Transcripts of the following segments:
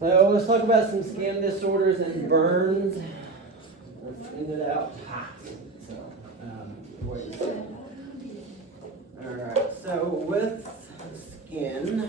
So let's talk about some skin disorders and burns. Let's end it out hot. So, wait a second. All right. So with skin,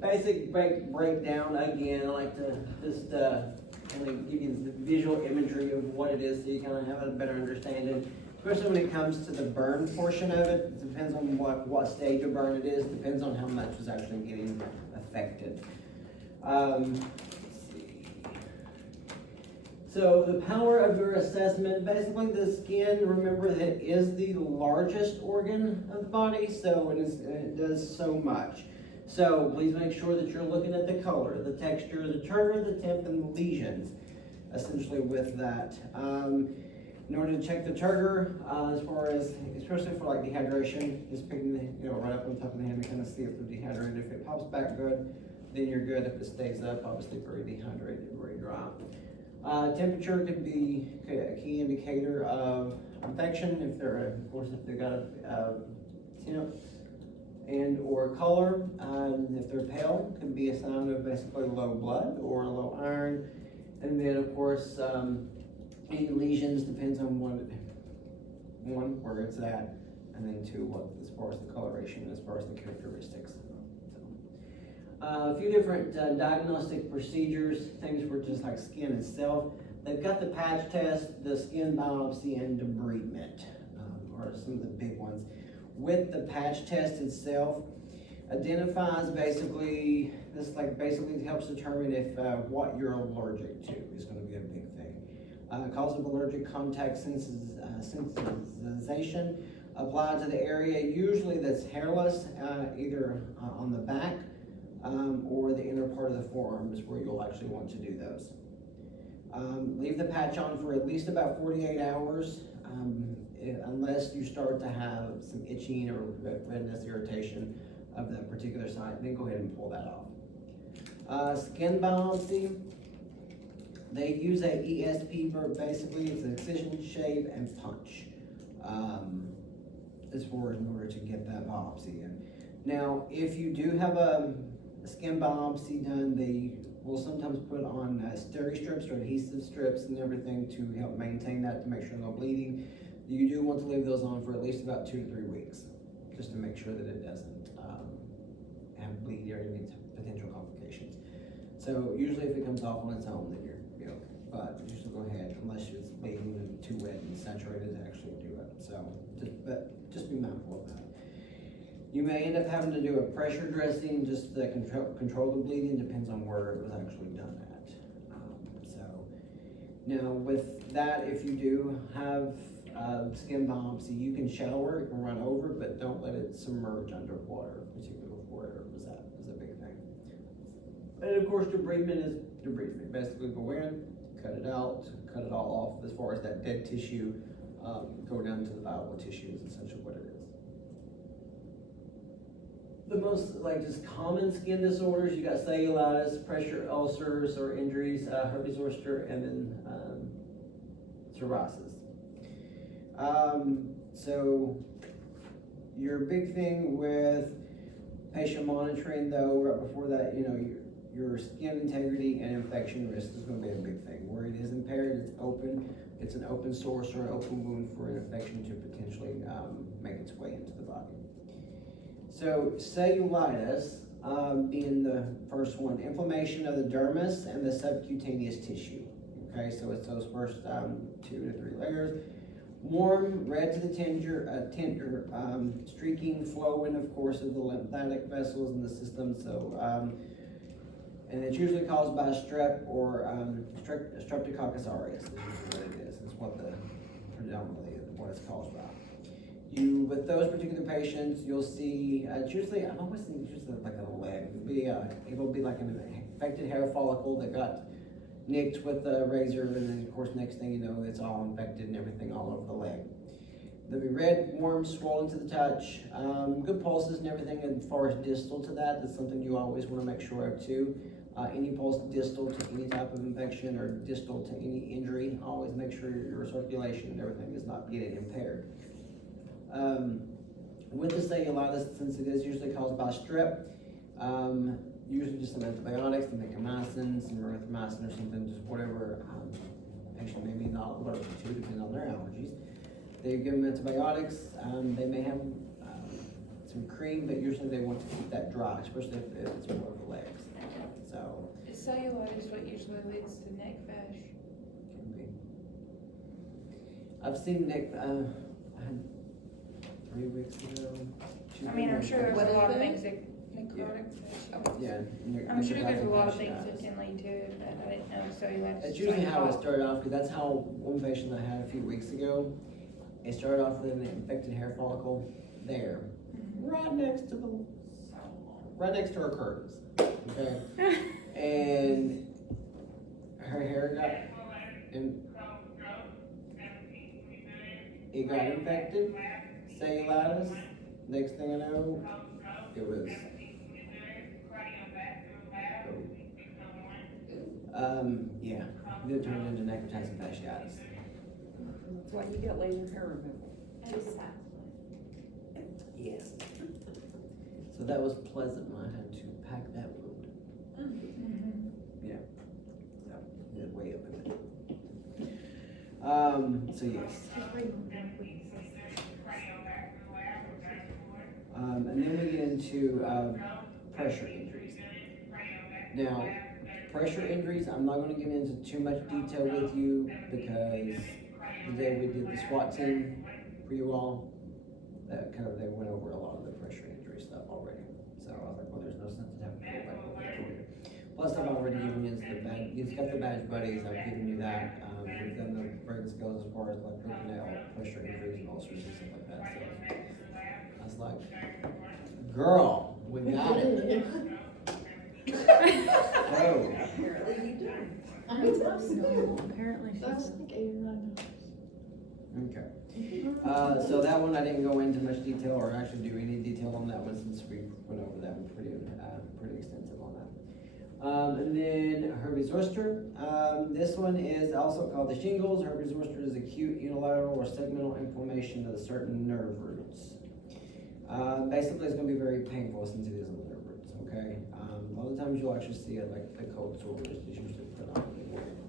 basic breakdown again. I like to just kind of give you the visual imagery of what it is, so you kind of have a better understanding. Especially when it comes to the burn portion of it, it depends on what stage of burn it is, depends on how much is actually getting affected. Let's see. So the power of your assessment, basically the skin, remember that is the largest organ of the body, so it does so much. So please make sure that you're looking at the color, the texture, the turgor, the temp, and the lesions, essentially with that. In order to check the turgor, as far as, especially for like dehydration, just picking the, right up on top of the hand to kind of see if they're dehydrated. If it pops back good, then you're good. If it stays up, obviously very dehydrated, very dry. Temperature could be a key indicator of infection. If they're, of course, if they've got a temp and or color, if they're pale, could be a sign of basically low blood or low iron. And then, of course, any lesions depends on one, where it's at, and then two, what as far as the coloration, as far as the characteristics. A few different diagnostic procedures, things for just like skin itself. They've got the patch test, the skin biopsy, and debridement are some of the big ones. With the patch test itself, identifies basically, this basically helps determine if what you're allergic to is going to be a big thing. Cause of allergic contact sensitization applied to the area, usually that's hairless, either on the back or the inner part of the forearm is where you'll actually want to do those. Leave the patch on for at least about 48 hours, unless you start to have some itching or redness, irritation of that particular site, then go ahead and pull that off. Skin biopsy. They use a ESP for basically it's an excision, shave, and punch as far as in order to get that biopsy in. Now, if you do have a skin biopsy done, they will sometimes put on steri-strips or adhesive strips and everything to help maintain that, to make sure no bleeding. You do want to leave those on for at least about 2 to 3 weeks, just to make sure that it doesn't have bleeding or any potential complications. So usually if it comes off on its own, then you're okay. But you should go ahead, unless it's bleeding and too wet and saturated to actually do it. So just be mindful of that. You may end up having to do a pressure dressing just to control the bleeding, depends on where it was actually done at. So now with that, if you do have skin biopsy, you can shower, it can run over, but don't let it submerge underwater, particularly where it was at, is a big thing. And of course, debridement is debridement. Basically go in, cut it out, cut it all off as far as that dead tissue, go down to the viable tissue is essentially what it is. The most just common skin disorders, you got cellulitis, pressure ulcers or injuries, herpes zoster, and then psoriasis. So your big thing with patient monitoring though, right before that, your skin integrity and infection risk is going to be a big thing. Where it is impaired, it's an open source or an open wound for an infection to potentially make its way into the body. So cellulitis being the first one, inflammation of the dermis and the subcutaneous tissue. Okay, so it's those first 2 to 3 layers. Warm, red to the tender, streaking, flowing, of course, of the lymphatic vessels in the system. So, and it's usually caused by strep or Streptococcus aureus. Is what it is. It's what predominantly what it's caused by. With those particular patients, you'll see, it's usually, I've always seen it's usually like a leg. It'll be like an infected hair follicle that got nicked with a razor, and then of course next thing you know, it's all infected and everything all over the leg. They'll be red, warm, swollen to the touch, good pulses and everything. As far as distal to that, that's something you always want to make sure of too. Any pulse distal to any type of infection or distal to any injury, always make sure your circulation and everything is not getting impaired. With the cellulitis, since it is usually caused by strep, usually just some antibiotics, some vancomycin, some erythromycin or something, just whatever patient may be not allergic to, depending on their allergies. They give them antibiotics. They may have some cream, but usually they want to keep that dry, especially if it's more of the legs. So Is cellulitis what usually leads to neck bash? can be. I've seen neck. I had 3 weeks ago. I mean, I'm sure there's What a is lot of it? things that, necrotic. Yeah, I'm sure there's a lot of things fasciitis. that can lead to it, but I didn't know cellulitis. That's usually how it started off, because that's how one patient I had a few weeks ago, it started off with an infected hair follicle there, right next to her curtains, okay? And her hair it got infected, cellulitis. Next thing I know, it was, yeah, it turned into necrotizing fasciitis. That's why you get laser hair removal. Yes. So that was pleasant when I had to pack that wound. Yeah. So, way up in there. So yes. And then we get into pressure injuries. Now, pressure injuries, I'm not going to get into too much detail with you because the day we did the SWAT team for you all, that kind of, they went over a lot of the pressure injury stuff already. So I was like, well, there's no sense in having to go back over that for you. Plus, I've already given you the badge, you've got the badge buddies, I've given you that. We've done the brain skills as far as like looking at all pressure injuries and ulcers and stuff like that. So I was like, girl, we got it. Oh. Apparently you do. Apparently she's. Okay. So that one I didn't go into much detail or actually do any detail on that one since we went over that one pretty extensive on that. And then herpes zoster. This one is also called the shingles. Herpes zoster is acute unilateral or segmental inflammation of the certain nerve roots. Basically, it's going to be very painful since it is in the nerve roots. Okay. A lot of times you'll actually see it like the cold sores is usually predominantly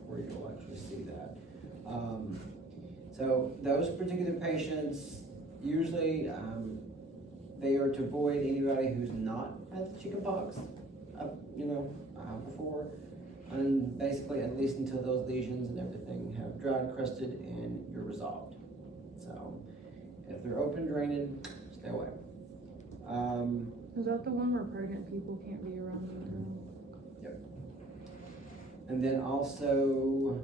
where you'll actually see that. So those particular patients, usually they are to avoid anybody who's not had the chickenpox, before, and basically at least until those lesions and everything have dried, crusted, and you're resolved. So if they're open, draining, stay away. Is that the one where pregnant people can't be around them? Yep. And then also,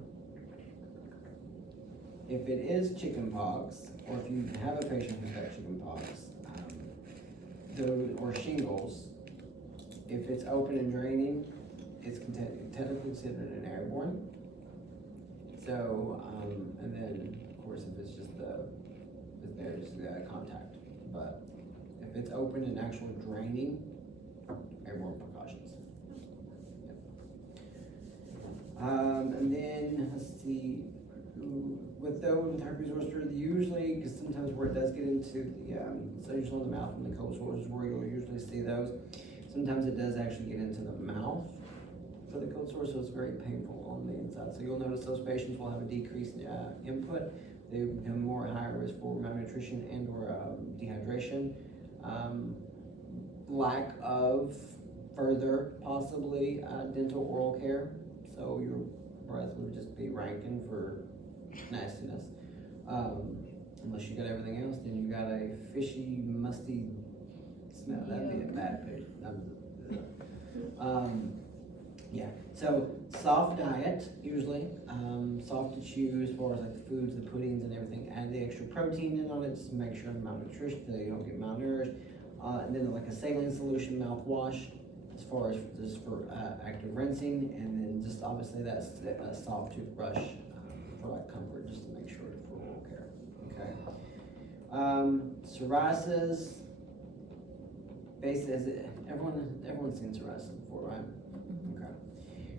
if it is chickenpox, or if you have a patient who's got chickenpox, or shingles, if it's open and draining, it's technically considered an airborne. So, and then of course if it's just contact, but if it's open and actual draining, airborne precautions. Yep. And then let's see. With herpes zoster, usually, because sometimes where it does get into the usually in the mouth and the cold sores is where you'll usually see those. Sometimes it does actually get into the mouth for the cold sores, so it's very painful on the inside. So you'll notice those patients will have a decreased input. They become more higher risk for malnutrition and or dehydration. Lack of further possibly dental oral care. So your breath would just be ranking for nastiness. Unless you got everything else, then you got a fishy, musty smell. That'd be a bad patient. Yeah. So soft diet usually, soft to chew as far as like the foods, the puddings, and everything. Add the extra protein in on it just to make sure malnutrition, that you don't get malnourished. And then like a saline solution mouthwash, as far as just for active rinsing, and then just obviously that's a soft toothbrush for like comfort, just to make sure for oral care. Okay. Psoriasis. Basically, everyone's seen psoriasis before, right? Okay.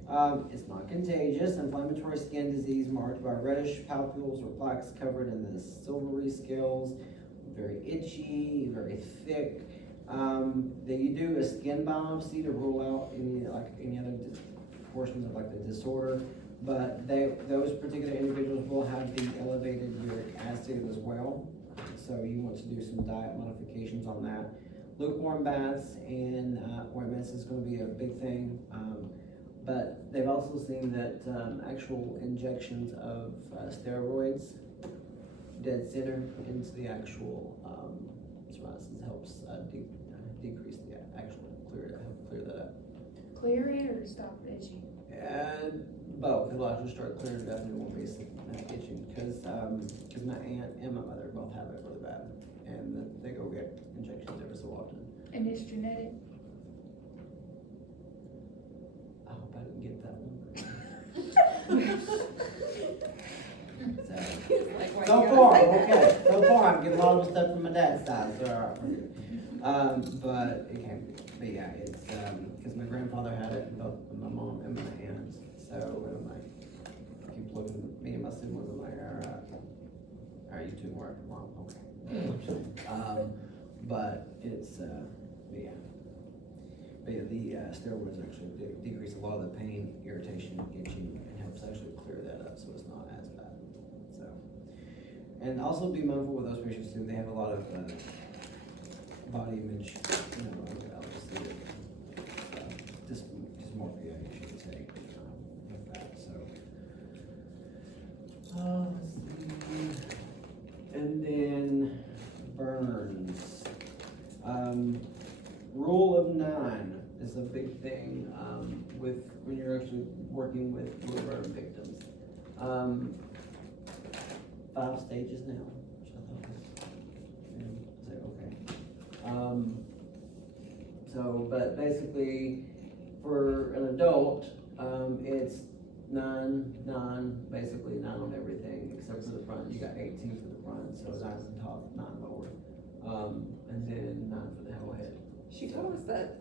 It's not contagious. Inflammatory skin disease marked by reddish papules or plaques covered in the silvery scales, very itchy, very thick. Then you do a skin biopsy to rule out any other portions of like the disorder. But those particular individuals will have the elevated uric acid as well. So you want to do some diet modifications on that. Lukewarm baths and ointments is going to be a big thing. But they've also seen that actual injections of steroids dead center into the actual psoriasis helps decrease the actual clear that up. Clear it or stop itching? And both, it'll actually start clearing it up and it won't be itching, because my aunt and my mother both have it really bad, and they go get injections every so often. And it's genetic? I hope I didn't get that one. Like, So far, okay, so far, I'm getting a lot of stuff from my dad's side, so, but it can be, but yeah, it's, cause my grandfather had it, and both my mom and my aunts, so, I'm like, I keep looking at me and my siblings, I'm like, alright, you two work, mom, okay. But it's, but yeah. But yeah, the steroids actually decrease a lot of the pain, irritation, itching, and helps actually clear that up, so it's not as bad, so. And also be mindful with those patients too, they have a lot of, body image, obviously, dysmorphia, you should say, with that, so. Let's see. And then burns. Rule of 9 is a big thing, with, when you're actually working with burn victims. 5 stages now, which I thought was, okay. So, but basically, for an adult, it's 9, basically 9 on everything, except for the front. You got 18 for the front, so 9 at the top, 9 lower. And then 9 for the head. She told us that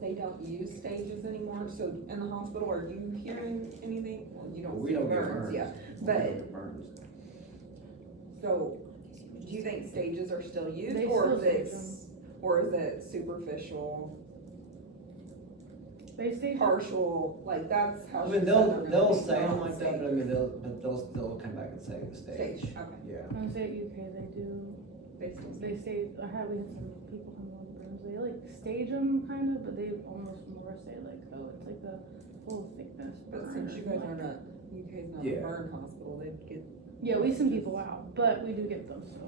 they don't use stages anymore, so in the hospital, are you hearing anything? Well, you don't We see don't get burns, burns. yeah, We but, don't get burns. so, do you think stages are still used, They or still is stage it superficial, They say partial, like that's how? I she mean, said they'll they're gonna be say them on like that, stage. but I mean, they'll still come back and say the stage. Stage, okay. Yeah. I say at UK they do. They still They say we had some people come on burns. They like stage them kind of, but they almost more say like, oh, it's like the full thickness. But burn since or you guys something are like not, UK's not Yeah. a burn hospital, they'd get. Yeah, we send people out, but we do get those, so.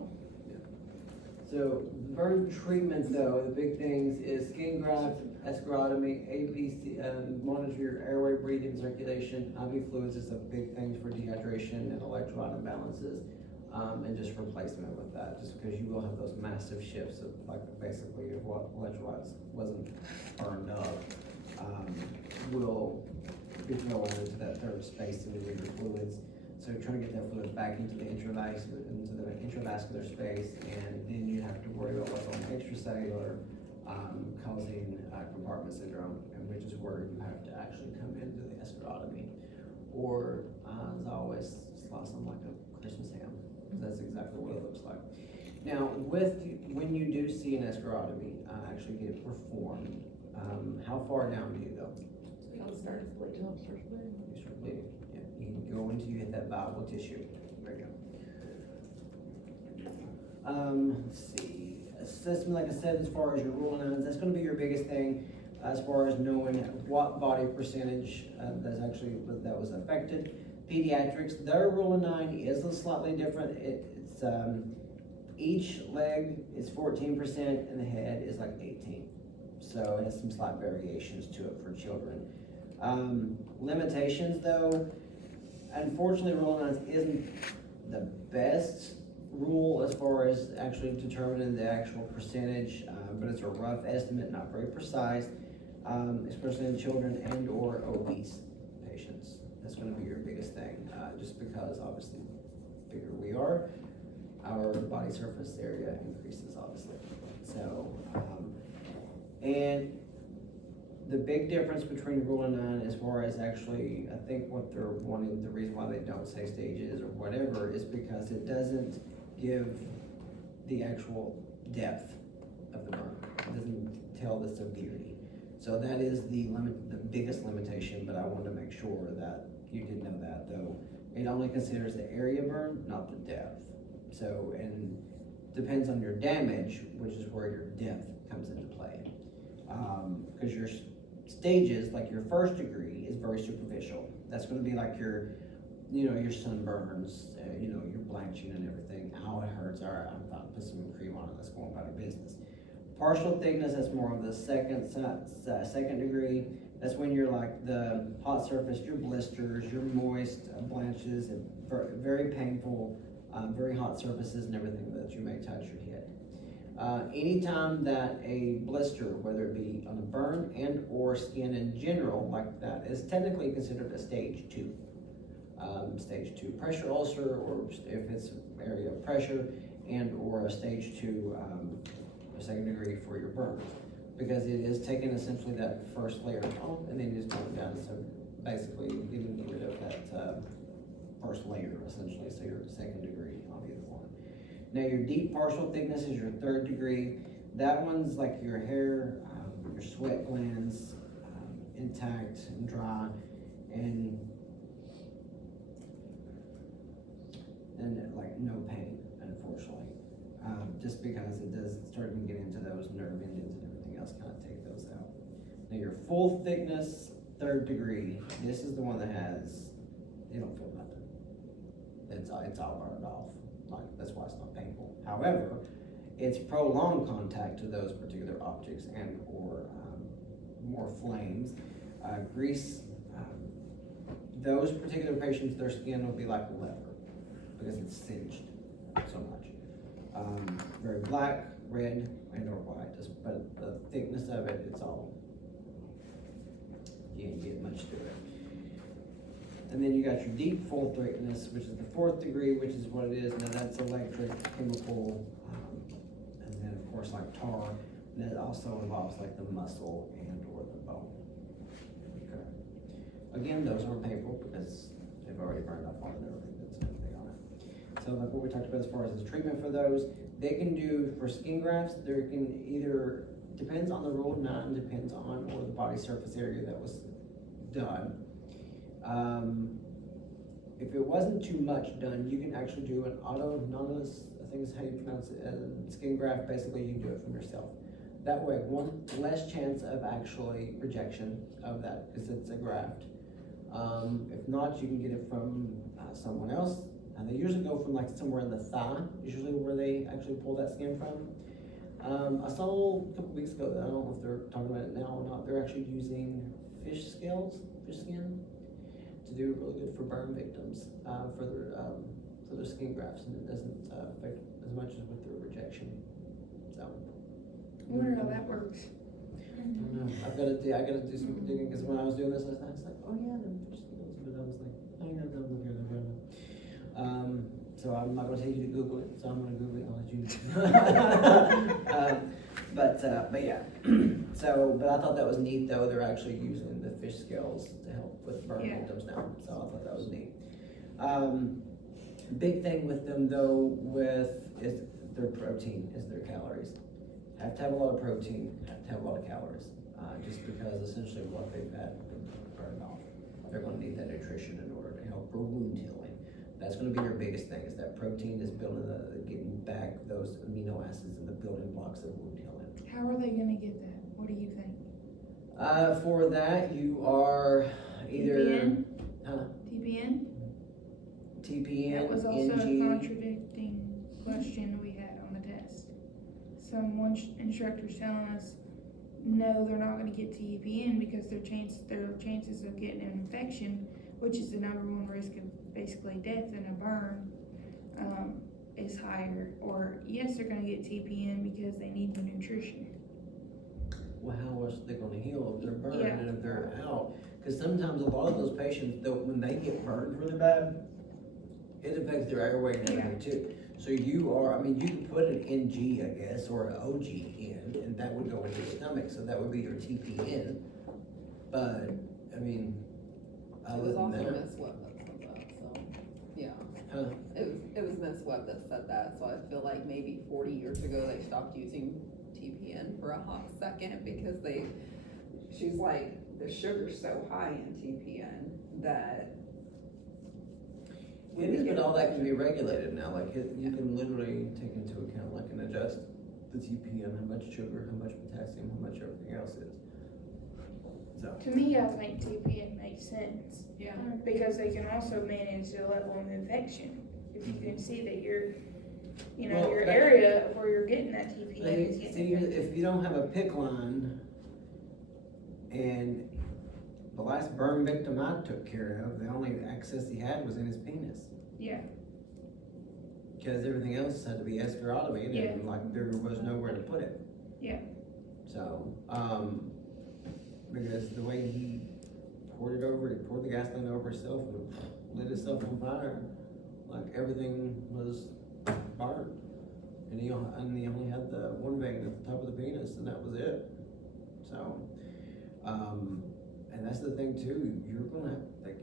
So burn treatment though, the big things is skin graft, escharotomy, APC, monitor your airway, breathing, circulation. IV fluids is a big thing for dehydration and electrolyte imbalances, and just replacement with that, just because you will have those massive shifts of like basically if what electrolytes wasn't burned up, will be thrown into that third space in your fluids. So trying to get that fluid back into the intravascular space, and then you have to worry about what's on the extracellular, causing compartment syndrome, and which is where you have to actually come into the escharotomy, or as I always slice them like a Christmas ham. That's exactly what it looks like. Now, when you do see an escharotomy actually get performed, how far down do you go? It'll start bleeding. You start bleeding. Yeah, you can go until you hit that viable tissue. There you go. Let's see. Assessment, like I said, as far as your rule 9s, that's going to be your biggest thing as far as knowing what body percentage that was affected. Pediatrics, their rule 9 is a slightly different. It's each leg is 14% and the head is like 18. So it has some slight variations to it for children. Limitations though, unfortunately rule 9 isn't the best rule as far as actually determining the actual percentage, but it's a rough estimate, not very precise, especially in children and or obese patients. That's going to be your biggest thing, just because obviously the bigger we are, our body surface area increases obviously. So, and the big difference between rule and nine as far as actually, I think what they're wanting, the reason why they don't say stages or whatever is because it doesn't give the actual depth of the burn. It doesn't tell the severity. So that is the biggest limitation, but I wanted to make sure that you did know that, though. It only considers the area burn, not the depth. So, and depends on your damage, which is where your depth comes into play. Because your stages, like your first degree, is very superficial. That's gonna be like your, your sunburns, your blanching and everything. Ow, it hurts. All right, I'm about to put some cream on it. Let's go on about our business. Partial thickness, that's more of the second degree. That's when you're like the hot surface, your blisters, your moist blanches, and very painful, very hot surfaces and everything that you may touch or hit. Anytime that a blister, whether it be on a burn and or skin in general like that, is technically considered a stage 2. Stage 2 pressure ulcer, or if it's area of pressure, and or a stage 2 a second degree for your burns, because it is taking essentially that first layer off and then just going down, so basically getting rid of that first layer essentially, so your second degree on either one. Now your deep partial thickness is your third degree. That one's like your hair, your sweat glands, intact and dry, and like no pain, unfortunately. Just because it does start to get into those nerve endings and everything else, kind of take those out. Now your full thickness, third degree, this is the one that has, you don't feel nothing. It's all burned off. Like, that's why it's not painful. However, it's prolonged contact to those particular objects and or more flames, grease. Those particular patients, their skin will be like leather because it's singed so much. Very black, red, and or white, but the thickness of it, it's all, you didn't get much to it. And then you got your deep full thickness, which is the fourth degree, which is what it is. Now that's electric, chemical, and then of course like tar. And that also involves like the muscle and or the bone. Okay. Again, those aren't painful because they've already burned off all of their ligaments and everything on it. So like what we talked about as far as the treatment for those, they can do for skin grafts, there can either, depends on the rule 9, depends on or the body surface area that was done. If it wasn't too much done, you can actually do an autonomous, I think is how you pronounce it, skin graft. Basically, you can do it from yourself. That way, one less chance of actually rejection of that because it's a graft. If not, you can get it from someone else. And they usually go from like somewhere in the thigh, usually where they actually pull that skin from. I saw a couple weeks ago that I don't know if they're talking about it now or not. They're actually using fish skin, to do really good for burn victims for their skin grafts, and it doesn't affect as much as with their rejection. So. I wonder how that works. I don't know. I gotta do some digging because when I was doing this last night, I was like, oh yeah, them fish scales, but I was like, I ain't got them here. So I'm not gonna tell you to Google it, so I'm gonna Google it and I'll let you know. But yeah. So, but I thought that was neat though. They're actually using the fish scales to help with burn victims now. So I thought that was neat. Big thing with them though, is their protein, is their calories. Have to have a lot of protein, have to have a lot of calories, just because essentially what they've had been burned off. They're gonna need that nutrition in order to help for wound healing. That's gonna be your biggest thing, is that protein is building getting back those amino acids and the building blocks of wound healing. How are they gonna get that? What do you think? For that, you are either TPN? TPN, That was also NG. a contradicting question we had on the test. One instructor's telling us, no, they're not gonna get TPN because their chances of getting an infection, which is the #1 risk of basically death in a burn, is higher. Or yes, they're gonna get TPN because they need the nutrition. Well, how else are they gonna heal if they're burned Yeah. and if they're out? Because sometimes a lot of those patients, though, when they get burned really bad, it affects their airway and everything too. So you can put an NG, I guess, or an OG in, and that would go into your stomach, so that would be your TPN. But, I mean, It other was than also that, Miss Webb that said that, so, yeah. huh? It was Miss Webb that said that, so I feel like maybe 40 years ago, they stopped using TPN for a hot second because she's like, the sugar's so high in TPN that. It is, but all that can be regulated now, like, you can literally take into account, like, and adjust the TPN, how much sugar, how much potassium, how much everything else is. So, To me, I think TPN makes sense, Yeah. because they can also manage the level of infection. If you can see that Well, your that- area where you're getting that TPN is see, getting infected. if you don't have a PICC line, and the last burn victim I took care of, the only access he had was in his penis. Yeah, Cause everything else had to be hysterectomy, Yeah. and like, there was nowhere to put it. Yeah. So, because the way he poured the gasoline over himself and lit himself on fire, like, everything was burned. And he only had the one vein at the top of the penis, and that was it. So, and that's the thing too, you're gonna, like,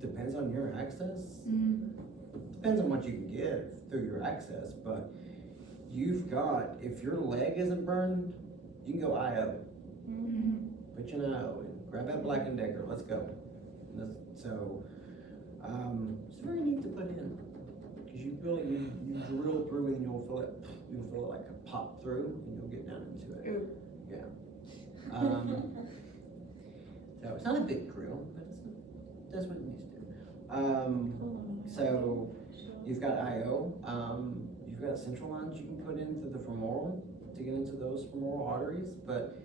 depends on your access. Depends on what you can get through your access, but if your leg isn't burned, you can go IO. Put you in IO and grab that Black & Decker, let's go. So, it's very neat to put in, cause you drill through and you'll feel it like a pop through, and you'll get down into it. Ooh. Yeah. So it's not a big drill, but it does what it needs to. So you've got IO, you've got central lines you can put in through the femoral to get into those femoral arteries, but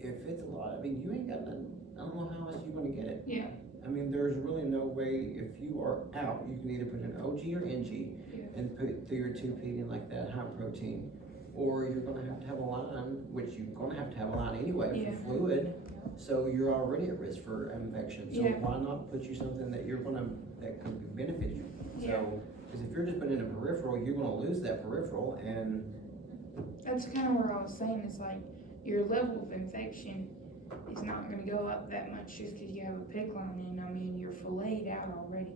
if it's a lot, I mean, you ain't got none, I don't know how else you're gonna get it. Yeah. I mean, there's really no way, if you are out, you can either put an OG or NG and put through your tube feeding like that, high protein. Or you're gonna have to have a line, which you're gonna have to have a line anyway Yeah. for fluid, so you're already at risk for infection. So Yeah. why not put you something that that could benefit you? Yeah. So, cause if you're just putting in a peripheral, you're gonna lose that peripheral, and That's kind of where I was saying, it's like, your level of infection is not gonna go up that much just cause you have a PICC line in, I mean, you're filleted out already.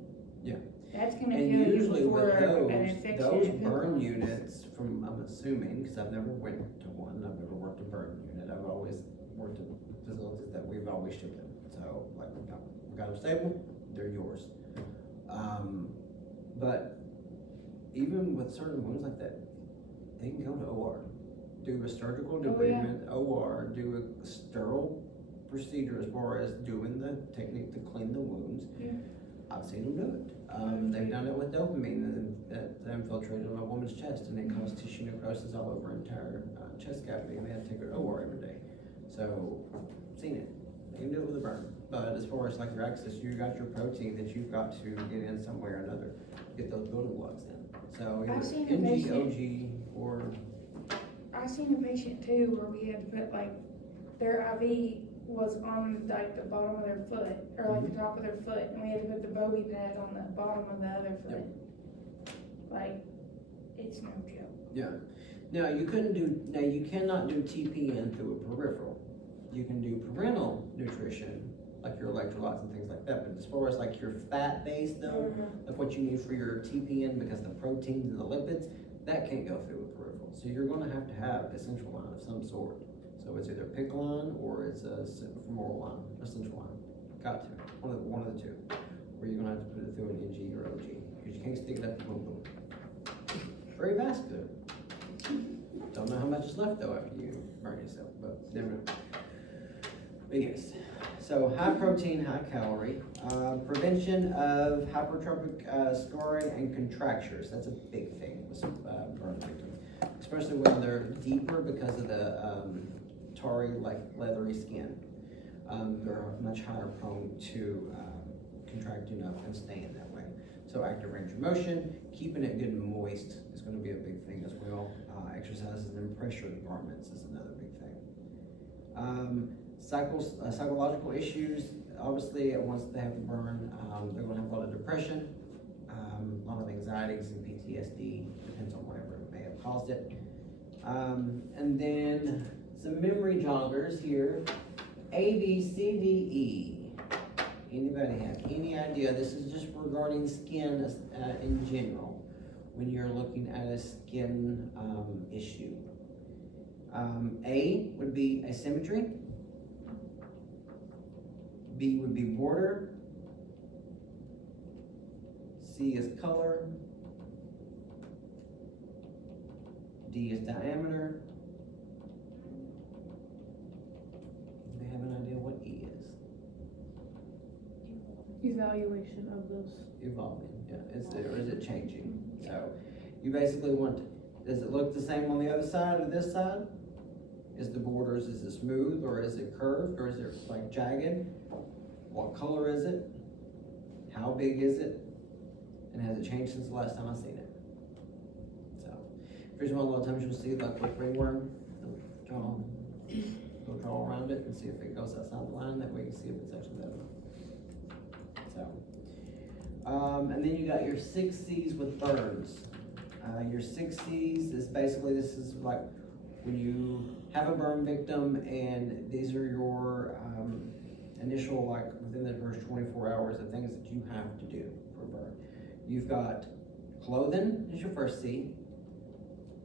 Yeah. That's gonna and kill you usually before with an those infection. burn happens. units, I'm assuming, cause I've never went to one, I've never worked a burn unit, I've always worked in facilities that we've always shipped them. So, like, we got them stable, they're yours. But even with certain wounds like that, they can go to OR. Do a surgical debridement, OR, do a sterile procedure as far as doing the technique to clean the wounds. Yeah. I've seen them do it. They've done it with dopamine that infiltrated on a woman's chest, and it caused tissue necrosis all over her entire chest cavity, and they had to take her to OR every day. So, seen it. They can do it with a burn. But as far as like your access, you got your protein that you've got to get in somewhere or another, get those building blocks in. So I've seen either a NG, patient- OG, or I seen a patient too where we had to put like, their IV was on like the bottom of their foot, or like the top of their foot, and we had to put the Bobby pad on the bottom of the other foot. Like, it's no joke. yeah. Now you cannot do TPN through a peripheral. You can do parental nutrition, like your electrolytes and things like that, but as far as like your fat base though, like what you need for your TPN, because the proteins and the lipids, that can't go through a peripheral. So you're gonna have to have a central line of some sort. So it's either a PICC line or it's a femoral line, a central line. Got to, one of the two. Or you're gonna have to put it through an NG or OG, because you can't stick it up the boom boom. Very vascular. Don't know how much is left though after you burn yourself, but never know. But yes, so high protein, high calorie, prevention of hypertrophic scarring and contractures. That's a big thing with burn victims, especially when they're deeper because of the tarry, like leathery skin. They're much higher prone to contracting up and staying that way. So active range of motion, keeping it good and moist is going to be a big thing as well. Exercises and pressure departments is another big thing. Psychological issues, obviously once they have the burn, they're going to have a lot of depression, a lot of anxieties and PTSD, depends on whatever may have caused it. And then some memory joggers here. A, B, C, D, E. Anybody have any idea? This is just regarding skin in general, when you're looking at a skin issue. A would be asymmetry. B would be border. C is color. D is diameter. Do they have an idea what E is? Evaluation of those. Evolving, yeah, or is it changing? So, you basically want, does it look the same on the other side or this side? Is the borders, is it smooth, or is it curved, or is it like jagged? What color is it? How big is it? And has it changed since the last time I seen it? So, here's one, a lot of times you'll see like with ringworm, they'll draw around it and see if it goes outside the line, that way you can see if it's actually better. So, and then you got your 6 C's with burns. Your 6 C's is basically, this is like when you have a burn victim and these are your initial, like within the first 24 hours, the things that you have to do for a burn. You've got clothing is your first C.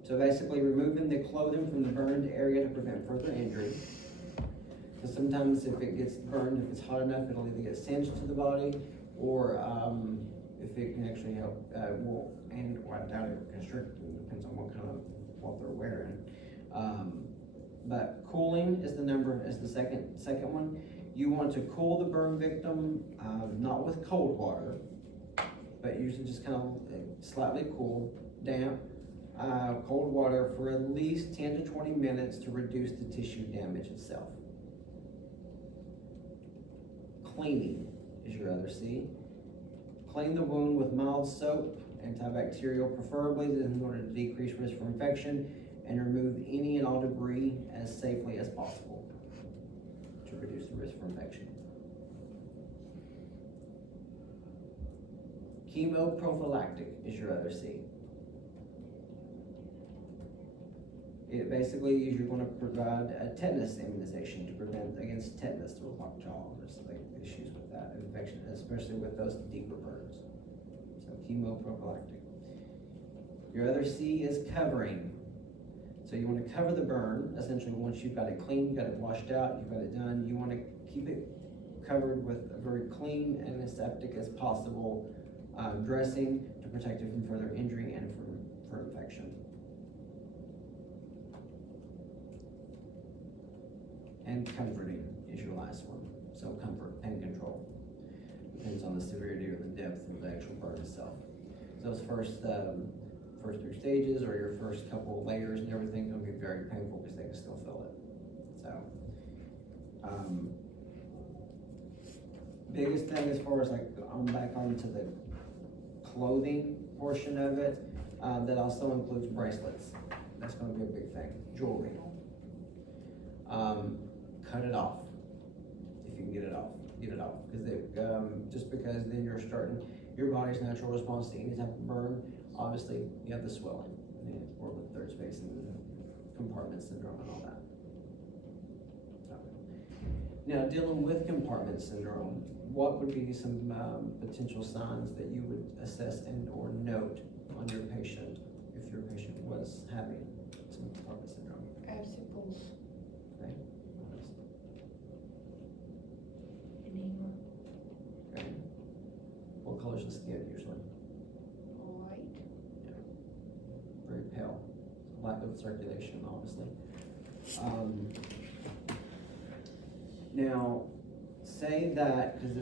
So basically removing the clothing from the burned area to prevent further injury. Because sometimes if it gets burned, if it's hot enough, it'll either get singed to the body, or if it can actually help, well, and well, I doubt it will constrict, it depends on what they're wearing. But cooling is the second one. You want to cool the burn victim, not with cold water, but usually just kind of slightly cool, damp, cold water for at least 10 to 20 minutes to reduce the tissue damage itself. Cleaning is your other C. Clean the wound with mild soap, antibacterial preferably, in order to decrease risk for infection and remove any and all debris as safely as possible to reduce the risk for infection. Chemoprophylactic is your other C. It basically is you're going to provide a tetanus immunization to prevent against tetanus or lockjaw or something, issues with that infection, especially with those deeper burns. So chemoprophylactic. Your other C is covering. So you want to cover the burn. Essentially, once you've got it clean, you've got it washed out, you've got it done, you want to keep it covered with a very clean and aseptic as possible dressing to protect it from further injury and for infection. And comforting is your last one. So comfort, pain control. Depends on the severity or the depth of the actual burn itself. Those first 3 stages or your first couple of layers and everything will be very painful because they can still feel it. So, biggest thing as far as like back onto the clothing portion of it, that also includes bracelets. That's going to be a big thing. Jewelry. Cut it off if you can get it off. Get it off, because just because then you're starting your body's natural response to any type of burn. Obviously, you have the swelling, or the third space and the compartment syndrome and all that. So, now, dealing with compartment syndrome, what would be some potential signs that you would assess and or note on your patient if your patient was having some compartment syndrome? Absent pulse, Okay. edema, Okay. What color's the skin usually? light, Very pale. Lack of circulation, obviously. Now, say that, because